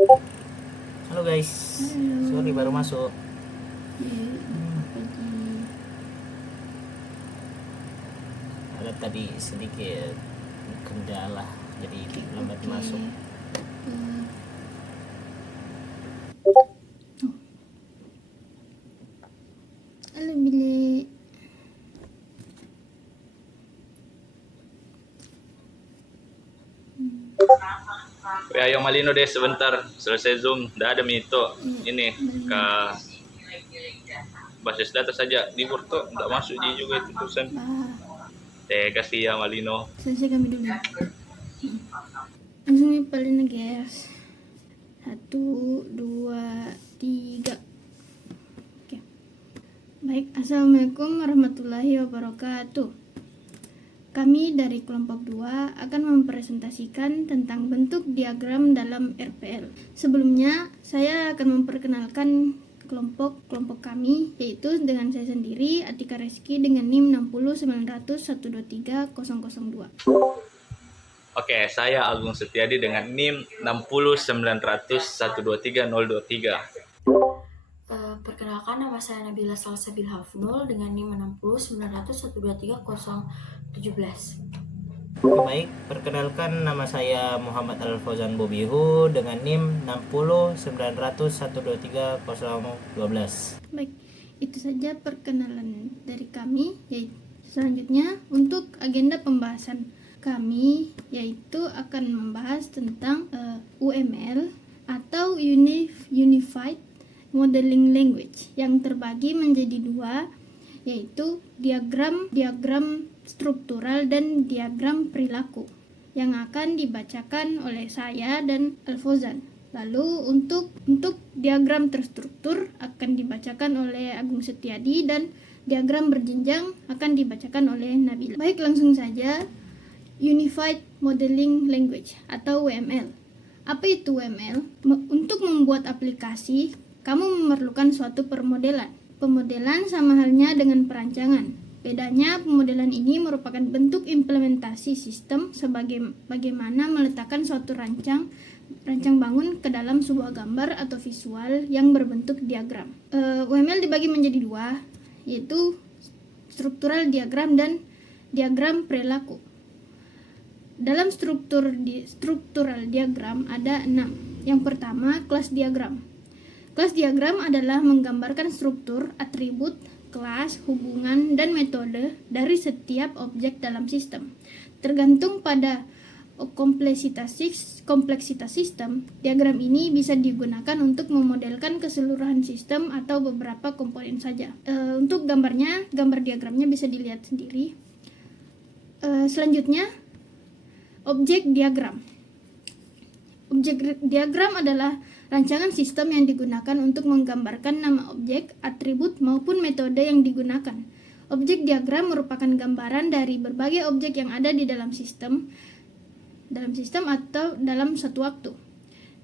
Halo guys, Halo. sorry baru masuk. Pagi. Ada tadi sedikit kendala, jadi lambat masuk. Uh, Halo Bile. Ya, yang Malino deh sebentar selesai Zoom, udah ada Mito ini ke basis data saja di Burto, nggak masuk dia juga itu tulisan. Kasih ya Malino. Selesai kami dulu. Langsung paling guys. 1, 2, 3. Oke. Baik, assalamualaikum warahmatullahi wabarakatuh. Kami dari kelompok 2 akan mempresentasikan tentang bentuk diagram dalam RPL. Sebelumnya, saya akan memperkenalkan kelompok kami, yaitu dengan saya sendiri, Atika Reski dengan NIM 60900123002. Oke, saya Agung Setiadi dengan NIM 60900123023. Perkenalkan, nama saya Nabila Salsabil Hafnul dengan NIM 60900123017. Baik, perkenalkan nama saya Muhammad Al-Fauzan Bobihu dengan NIM 60900123012. Baik, itu saja perkenalan dari kami. Selanjutnya, untuk agenda pembahasan kami yaitu akan membahas tentang UML atau Unified Modeling Language yang terbagi menjadi dua, yaitu diagram struktural dan diagram perilaku yang akan dibacakan oleh saya dan Al-Fauzan. Lalu untuk diagram terstruktur akan dibacakan oleh Agung Setiadi dan diagram berjenjang akan dibacakan oleh Nabila. Baik, langsung saja. Unified Modeling Language atau UML. Apa itu UML? Untuk membuat aplikasi, kamu memerlukan suatu permodelan. Pemodelan sama halnya dengan perancangan. Bedanya, pemodelan ini merupakan bentuk implementasi sistem bagaimana meletakkan suatu rancang bangun ke dalam sebuah gambar atau visual yang berbentuk diagram. UML dibagi menjadi dua, yaitu struktural diagram dan diagram perilaku. Dalam struktural diagram ada 6. Yang pertama, kelas diagram. Kelas diagram adalah menggambarkan struktur, atribut, kelas, hubungan, dan metode dari setiap objek dalam sistem. Tergantung pada kompleksitas sistem, diagram ini bisa digunakan untuk memodelkan keseluruhan sistem atau beberapa komponen saja. Untuk gambar diagramnya bisa dilihat sendiri. Selanjutnya, objek diagram. Objek diagram adalah rancangan sistem yang digunakan untuk menggambarkan nama objek, atribut, maupun metode yang digunakan. Objek diagram merupakan gambaran dari berbagai objek yang ada di dalam sistem atau dalam satu waktu.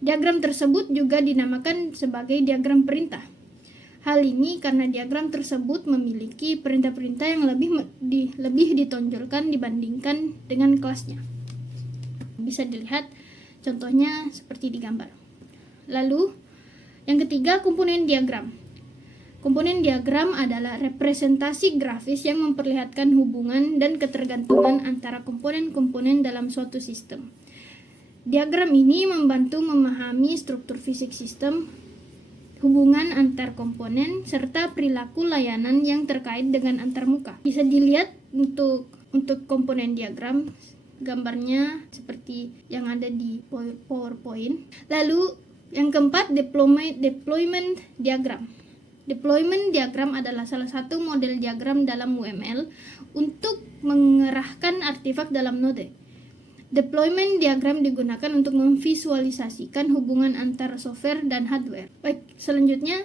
Diagram tersebut juga dinamakan sebagai diagram perintah. Hal ini karena diagram tersebut memiliki perintah-perintah yang lebih ditonjolkan dibandingkan dengan kelasnya. Bisa dilihat contohnya seperti di gambar. Lalu, yang ketiga, komponen diagram. Komponen diagram adalah representasi grafis yang memperlihatkan hubungan dan ketergantungan antara komponen-komponen dalam suatu sistem. Diagram ini membantu memahami struktur fisik sistem, hubungan antar komponen, serta perilaku layanan yang terkait dengan antarmuka. Bisa dilihat untuk komponen diagram, gambarnya seperti yang ada di PowerPoint. Lalu yang keempat, deployment diagram. Deployment diagram adalah salah satu model diagram dalam UML untuk mengerahkan artefak dalam node. Deployment diagram digunakan untuk memvisualisasikan hubungan antara software dan hardware. Baik, selanjutnya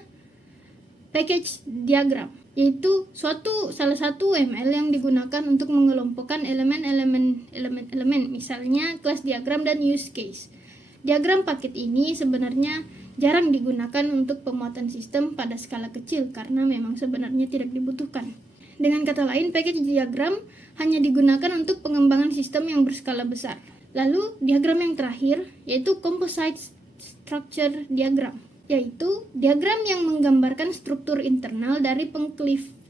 package diagram, yaitu salah satu UML yang digunakan untuk mengelompokkan elemen, misalnya kelas diagram dan use case. Diagram paket ini sebenarnya jarang digunakan untuk pemuatan sistem pada skala kecil karena memang sebenarnya tidak dibutuhkan. Dengan kata lain, package diagram hanya digunakan untuk pengembangan sistem yang berskala besar. Lalu, diagram yang terakhir yaitu composite structure diagram, yaitu diagram yang menggambarkan struktur internal dari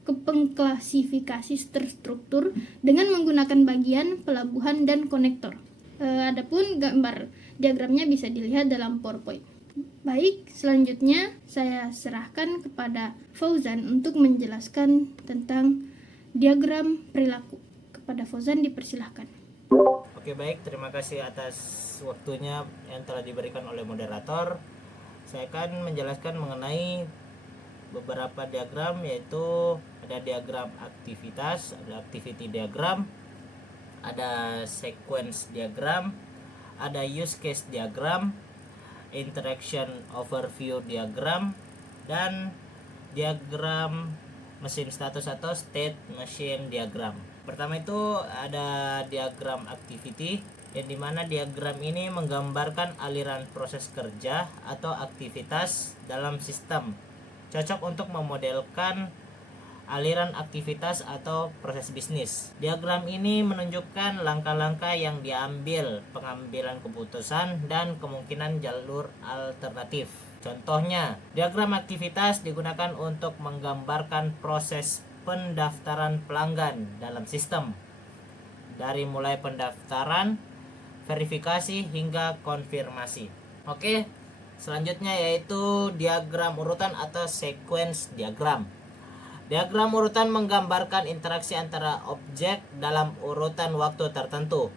pengklasifikasi terstruktur dengan menggunakan bagian, pelabuhan, dan konektor. Adapun gambar diagramnya bisa dilihat dalam PowerPoint. Baik, selanjutnya saya serahkan kepada Fauzan untuk menjelaskan tentang diagram perilaku. Kepada Fauzan dipersilahkan. Oke, baik, terima kasih atas waktunya yang telah diberikan oleh moderator. Saya akan menjelaskan mengenai beberapa diagram, yaitu ada diagram aktivitas, ada activity diagram, ada sequence diagram, ada use case diagram, interaction overview diagram, dan diagram mesin status atau state machine diagram. Pertama itu ada diagram activity, yang dimana diagram ini menggambarkan aliran proses kerja atau aktivitas dalam sistem, cocok untuk memodelkan aliran aktivitas atau proses bisnis. Diagram ini menunjukkan langkah-langkah yang diambil, pengambilan keputusan, dan kemungkinan jalur alternatif. Contohnya, diagram aktivitas digunakan untuk menggambarkan proses pendaftaran pelanggan dalam sistem, dari mulai pendaftaran, verifikasi, hingga konfirmasi. Oke, selanjutnya yaitu diagram urutan atau sequence diagram. Diagram urutan menggambarkan interaksi antara objek dalam urutan waktu tertentu.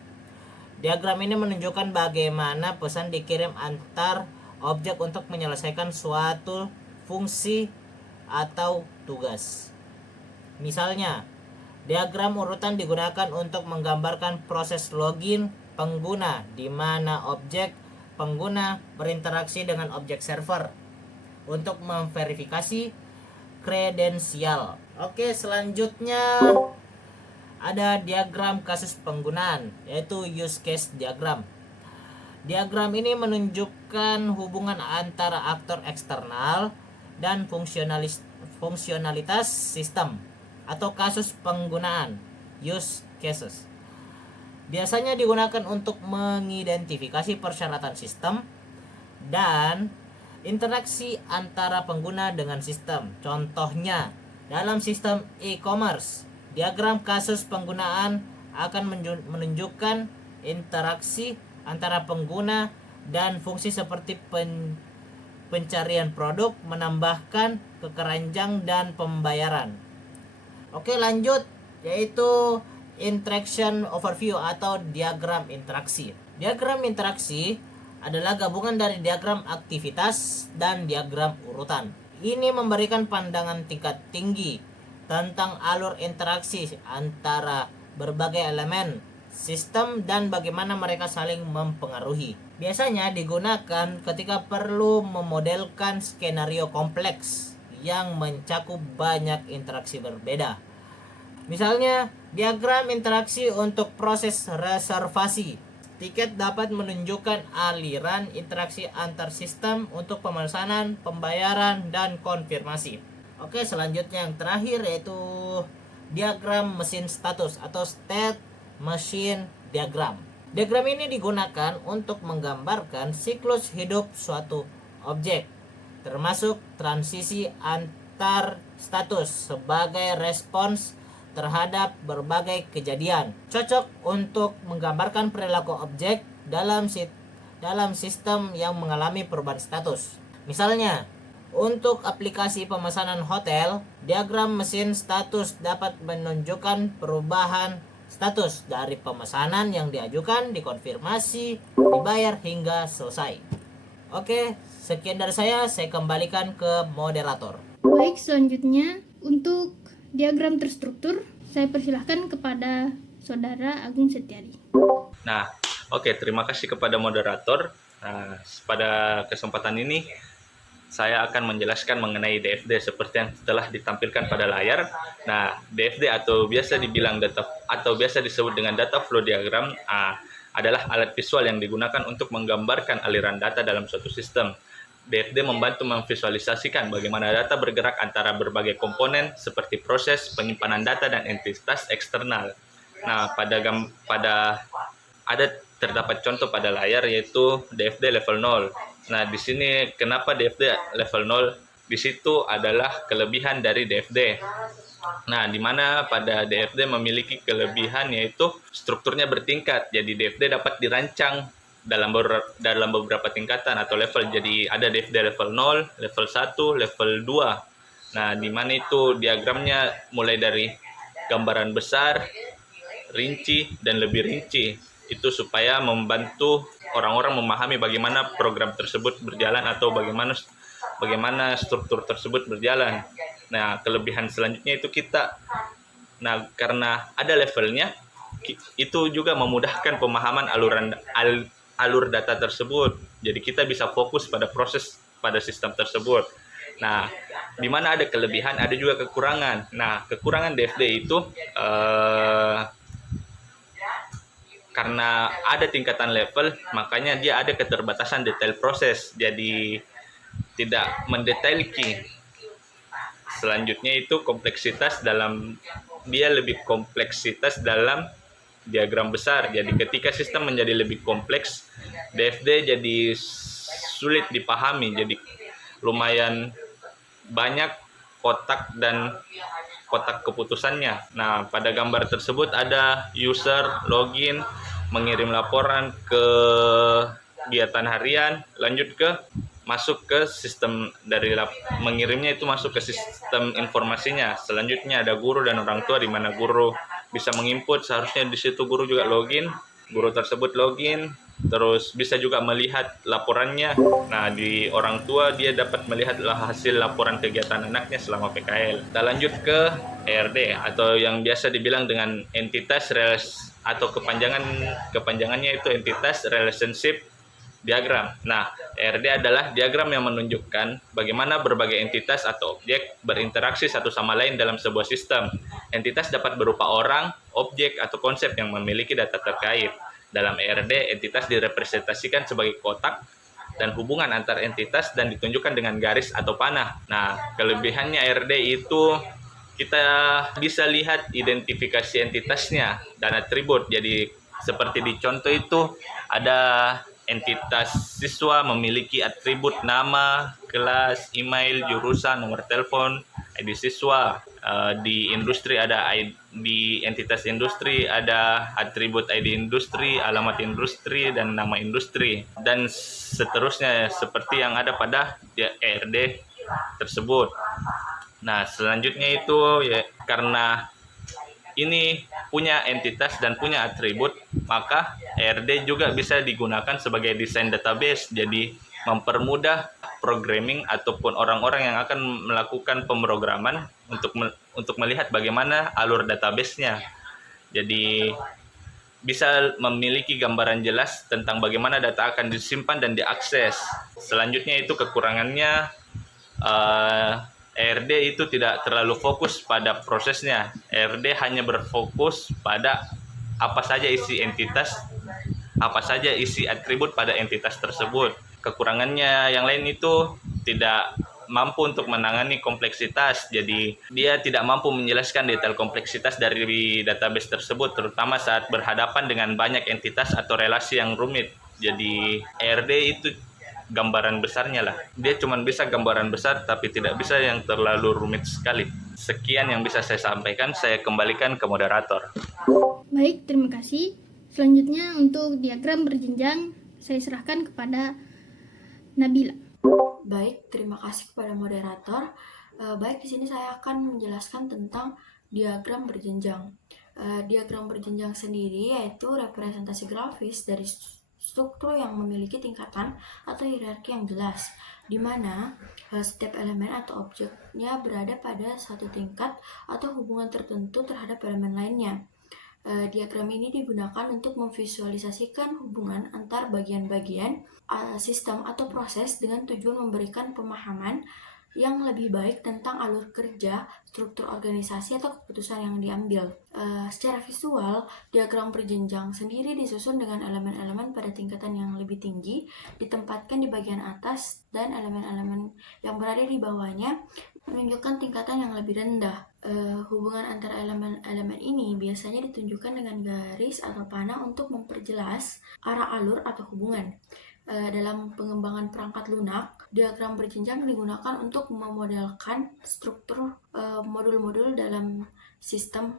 Diagram ini menunjukkan bagaimana pesan dikirim antar objek untuk menyelesaikan suatu fungsi atau tugas. Misalnya, diagram urutan digunakan untuk menggambarkan proses login pengguna, di mana objek pengguna berinteraksi dengan objek server untuk memverifikasi kredensial. Oke, selanjutnya ada diagram kasus penggunaan, yaitu use case diagram. Diagram ini menunjukkan hubungan antara aktor eksternal dan fungsionalitas sistem atau kasus penggunaan, use cases. Biasanya digunakan untuk mengidentifikasi persyaratan sistem dan interaksi antara pengguna dengan sistem. Contohnya, dalam sistem e-commerce, diagram kasus penggunaan akan menunjukkan interaksi antara pengguna dan fungsi seperti pencarian produk, menambahkan keranjang, dan pembayaran. Oke, lanjut, yaitu interaction overview atau diagram interaksi. Diagram interaksi adalah gabungan dari diagram aktivitas dan diagram urutan. Ini memberikan pandangan tingkat tinggi tentang alur interaksi antara berbagai elemen sistem dan bagaimana mereka saling mempengaruhi. Biasanya digunakan ketika perlu memodelkan skenario kompleks yang mencakup banyak interaksi berbeda. Misalnya, diagram interaksi untuk proses reservasi tiket dapat menunjukkan aliran interaksi antar sistem untuk pemesanan, pembayaran, dan konfirmasi. Oke, selanjutnya yang terakhir yaitu diagram mesin status atau state machine diagram. Diagram ini digunakan untuk menggambarkan siklus hidup suatu objek, termasuk transisi antar status sebagai respons terhadap berbagai kejadian. Cocok untuk menggambarkan perilaku objek dalam sistem yang mengalami perubahan status. Misalnya, untuk aplikasi pemesanan hotel, diagram mesin status dapat menunjukkan perubahan status dari pemesanan yang diajukan, dikonfirmasi, dibayar, hingga selesai. Oke, sekian dari saya kembalikan ke moderator. Baik, selanjutnya untuk diagram terstruktur, saya persilahkan kepada Saudara Agung Setiari. Nah, oke, terima kasih kepada moderator. Nah, pada kesempatan ini saya akan menjelaskan mengenai DFD seperti yang telah ditampilkan pada layar. Nah, DFD atau biasa dibilang biasa disebut dengan data flow diagram adalah alat visual yang digunakan untuk menggambarkan aliran data dalam suatu sistem. DFD membantu memvisualisasikan bagaimana data bergerak antara berbagai komponen seperti proses, penyimpanan data, dan entitas eksternal. Nah, terdapat contoh pada layar yaitu DFD level 0. Nah, di sini kenapa DFD level 0? Di situ adalah kelebihan dari DFD. Nah, di mana pada DFD memiliki kelebihan yaitu strukturnya bertingkat. Jadi DFD dapat dirancang dalam beberapa tingkatan atau level. Jadi ada DFD level 0, level 1, level 2. Nah, di mana itu diagramnya mulai dari gambaran besar, rinci, dan lebih rinci. Itu supaya membantu orang-orang memahami bagaimana program tersebut berjalan atau bagaimana struktur tersebut berjalan. Nah, kelebihan selanjutnya itu karena ada levelnya, itu juga memudahkan pemahaman alur data tersebut. Jadi kita bisa fokus pada proses pada sistem tersebut. Nah, di mana ada kelebihan, ada juga kekurangan. Nah, kekurangan DFD itu karena ada tingkatan level, makanya dia ada keterbatasan detail proses. Jadi tidak mendetailki. Selanjutnya itu dia lebih kompleksitas dalam diagram besar. Jadi ketika sistem menjadi lebih kompleks, DFD jadi sulit dipahami. Jadi lumayan banyak kotak dan kotak keputusannya. Nah, pada gambar tersebut ada user login, mengirim laporan ke kegiatan harian, lanjut ke masuk ke sistem mengirimnya itu masuk ke sistem informasinya. Selanjutnya ada guru dan orang tua, di mana guru bisa menginput, seharusnya di situ guru juga login, guru tersebut login, terus bisa juga melihat laporannya. Nah, di orang tua dia dapat melihat hasil laporan kegiatan anaknya selama PKL. Kita lanjut ke ERD atau yang biasa dibilang dengan atau kepanjangannya itu entitas relationship diagram. Nah, ERD adalah diagram yang menunjukkan bagaimana berbagai entitas atau objek berinteraksi satu sama lain dalam sebuah sistem. Entitas dapat berupa orang, objek, atau konsep yang memiliki data terkait. Dalam ERD, entitas direpresentasikan sebagai kotak dan hubungan antar entitas dan ditunjukkan dengan garis atau panah. Nah, kelebihannya ERD itu kita bisa lihat identifikasi entitasnya dan atribut. Jadi seperti di contoh itu ada entitas siswa memiliki atribut nama, kelas, email, jurusan, nomor telepon, ID siswa. Di industri di entitas industri ada atribut ID industri, alamat industri, dan nama industri, dan seterusnya seperti yang ada pada ERD tersebut. Nah, selanjutnya itu ya karena ini punya entitas dan punya atribut, maka ERD juga bisa digunakan sebagai desain database. Jadi mempermudah programming ataupun orang-orang yang akan melakukan pemrograman untuk melihat bagaimana alur database-nya. Jadi bisa memiliki gambaran jelas tentang bagaimana data akan disimpan dan diakses. Selanjutnya itu kekurangannya, ERD itu tidak terlalu fokus pada prosesnya. ERD hanya berfokus pada apa saja isi entitas, apa saja isi atribut pada entitas tersebut. Kekurangannya yang lain itu tidak mampu untuk menangani kompleksitas. Jadi dia tidak mampu menjelaskan detail kompleksitas dari database tersebut, terutama saat berhadapan dengan banyak entitas atau relasi yang rumit. Jadi ERD itu gambaran besarnya lah. Dia cuma bisa gambaran besar tapi tidak bisa yang terlalu rumit sekali. Sekian yang bisa saya sampaikan, saya kembalikan ke moderator. Baik, terima kasih. Selanjutnya untuk diagram berjenjang saya serahkan kepada Nabila. Baik, terima kasih kepada moderator. Baik, di sini saya akan menjelaskan tentang diagram berjenjang. Diagram berjenjang sendiri yaitu representasi grafis dari struktur yang memiliki tingkatan atau hierarki yang jelas, di mana setiap elemen atau objeknya berada pada satu tingkat atau hubungan tertentu terhadap elemen lainnya. Diagram ini digunakan untuk memvisualisasikan hubungan antar bagian-bagian sistem atau proses dengan tujuan memberikan pemahaman yang lebih baik tentang alur kerja, struktur organisasi, atau keputusan yang diambil. Secara visual, diagram berjenjang sendiri disusun dengan elemen-elemen pada tingkatan yang lebih tinggi ditempatkan di bagian atas dan elemen-elemen yang berada di bawahnya menunjukkan tingkatan yang lebih rendah. Hubungan antara elemen-elemen ini biasanya ditunjukkan dengan garis atau panah untuk memperjelas arah alur atau hubungan. Dalam pengembangan perangkat lunak, diagram berjenjang digunakan untuk memodelkan struktur modul-modul dalam sistem.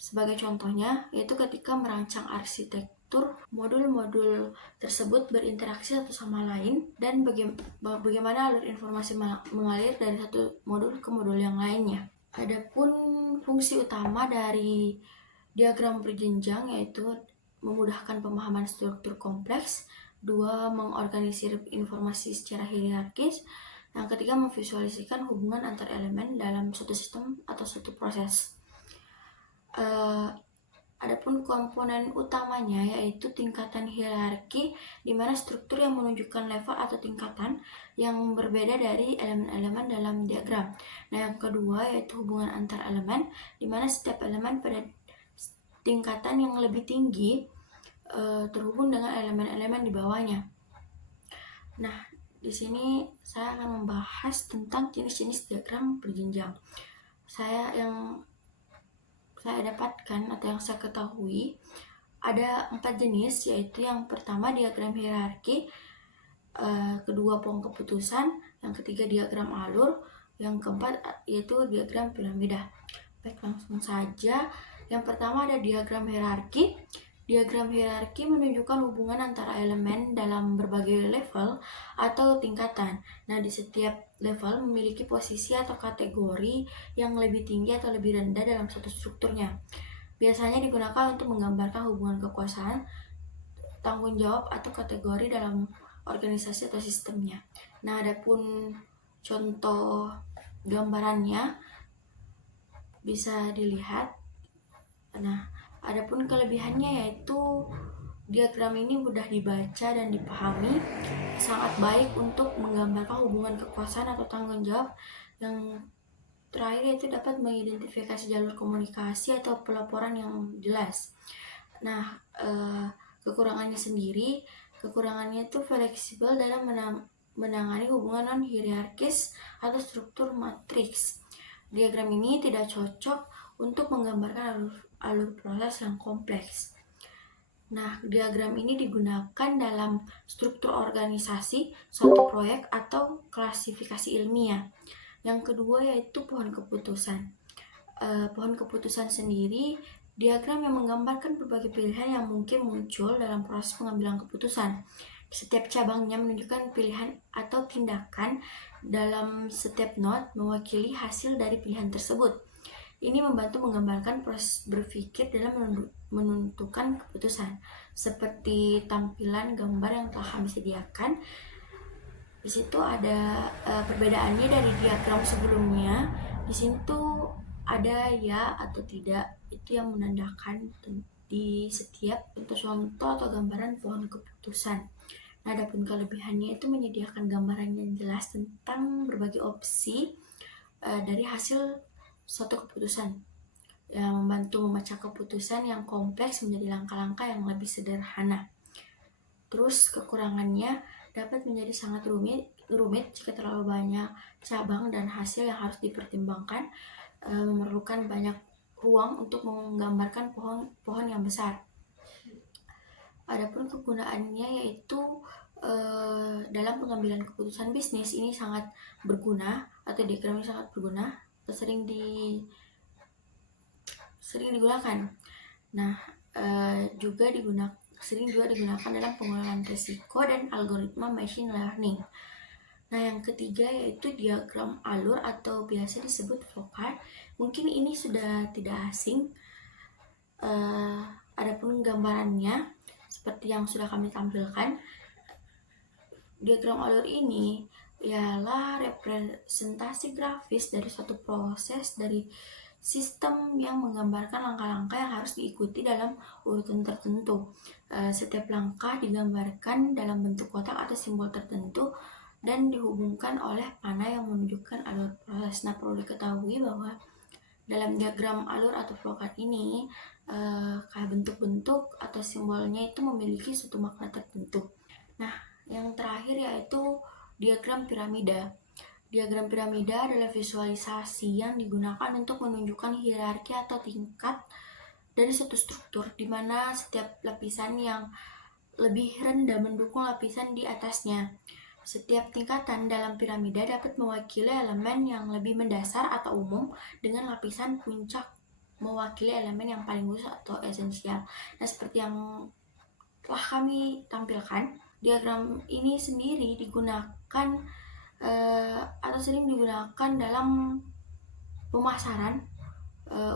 Sebagai contohnya, yaitu ketika merancang arsitektur, modul-modul tersebut berinteraksi satu sama lain dan bagaimana alur informasi mengalir dari satu modul ke modul yang lainnya. Adapun fungsi utama dari diagram berjenjang yaitu memudahkan pemahaman struktur kompleks, 2. Mengorganisir informasi secara hierarkis, yang ketiga memvisualisasikan hubungan antar elemen dalam suatu sistem atau suatu proses. Adapun komponen utamanya yaitu tingkatan hierarki, di mana struktur yang menunjukkan level atau tingkatan yang berbeda dari elemen-elemen dalam diagram. Nah, yang kedua yaitu hubungan antar elemen, di mana setiap elemen pada tingkatan yang lebih tinggi terhubung dengan elemen-elemen di bawahnya. Nah, di sini saya akan membahas tentang jenis-jenis diagram berjenjang. Yang saya dapatkan atau yang saya ketahui ada 4 jenis, yaitu yang pertama diagram hierarki, kedua pohon keputusan, yang ketiga diagram alur, yang keempat yaitu diagram piramida. Baik, langsung saja. Yang pertama ada diagram hierarki. Diagram hierarki menunjukkan hubungan antara elemen dalam berbagai level atau tingkatan. Nah, di setiap level memiliki posisi atau kategori yang lebih tinggi atau lebih rendah dalam suatu strukturnya. Biasanya digunakan untuk menggambarkan hubungan kekuasaan, tanggung jawab, atau kategori dalam organisasi atau sistemnya. Nah, adapun contoh gambarannya bisa dilihat. Nah, adapun kelebihannya yaitu diagram ini mudah dibaca dan dipahami, sangat baik untuk menggambarkan hubungan kekuasaan atau tanggung jawab. Yang terakhir yaitu dapat mengidentifikasi jalur komunikasi atau pelaporan yang jelas. Nah, kekurangannya itu fleksibel dalam menangani hubungan non-hierarkis atau struktur matriks. Diagram ini tidak cocok untuk menggambarkan alur proses yang kompleks. Nah, diagram ini digunakan dalam struktur organisasi, suatu proyek, atau klasifikasi ilmiah. Yang kedua yaitu pohon keputusan. Pohon keputusan sendiri diagram yang menggambarkan berbagai pilihan yang mungkin muncul dalam proses pengambilan keputusan. Setiap cabangnya menunjukkan pilihan atau tindakan dalam setiap not mewakili hasil dari pilihan tersebut. Ini membantu menggambarkan proses berpikir dalam menentukan keputusan, seperti tampilan gambar yang telah kami sediakan. Di situ ada perbedaannya dari diagram sebelumnya. Di sini tuh ada ya atau tidak, itu yang menandakan di setiap contoh atau gambaran pohon keputusan. Nah, adapun kelebihannya itu menyediakan gambaran yang jelas tentang berbagai opsi dari hasil suatu keputusan, yang membantu memecah keputusan yang kompleks menjadi langkah-langkah yang lebih sederhana. Terus kekurangannya dapat menjadi sangat rumit jika terlalu banyak cabang dan hasil yang harus dipertimbangkan, memerlukan banyak ruang untuk menggambarkan pohon yang besar. Adapun kegunaannya yaitu dalam pengambilan keputusan bisnis ini sangat berguna, atau diagram ini sangat berguna, atau sering digunakan. Nah, sering juga digunakan dalam pengelolaan risiko dan algoritma machine learning. Nah, yang ketiga yaitu diagram alur atau biasa disebut flowchart. Mungkin ini sudah tidak asing. Adapun gambarannya seperti yang sudah kami tampilkan. Diagram alur ini ialah representasi grafis dari suatu proses dari sistem yang menggambarkan langkah-langkah yang harus diikuti dalam urutan tertentu. Setiap langkah digambarkan dalam bentuk kotak atau simbol tertentu dan dihubungkan oleh panah yang menunjukkan alur proses. Nah, perlu diketahui bahwa dalam diagram alur atau flowchart ini kayak bentuk-bentuk atau simbolnya itu memiliki suatu makna tertentu. Nah, yang terakhir yaitu diagram piramida. Diagram piramida adalah visualisasi yang digunakan untuk menunjukkan hierarki atau tingkat dari suatu struktur, di mana setiap lapisan yang lebih rendah mendukung lapisan di atasnya. Setiap tingkatan dalam piramida dapat mewakili elemen yang lebih mendasar atau umum, dengan lapisan puncak mewakili elemen yang paling khusus atau esensial. Nah, seperti yang telah kami tampilkan, diagram ini sendiri digunakan atau sering digunakan dalam pemasaran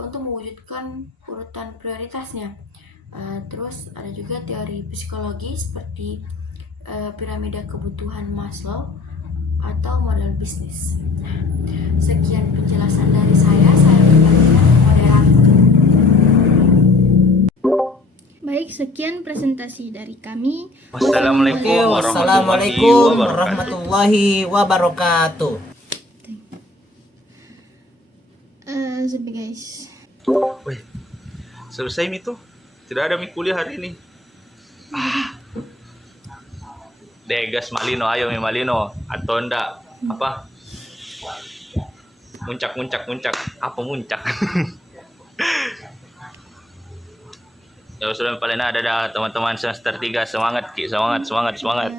untuk mewujudkan urutan prioritasnya. Terus ada juga teori psikologi seperti piramida kebutuhan Maslow atau model bisnis. Nah, sekian penjelasan dari saya kembalikan ke moderator. Baik, sekian presentasi dari kami. Wassalamualaikum Wassalamualaikum warahmatullahi wabarakatuh. warahmatullahi wabarakatuh. Guys, Wih, selesai Mi tuh. Tidak ada Mi kuliah hari ini. Degas Malino, ayo Mi Malino. Atau enggak, apa? Muncak. Apa muncak? Ya sudah paling ada dah teman-teman semester 3. Semangat Ki, semangat. semangat.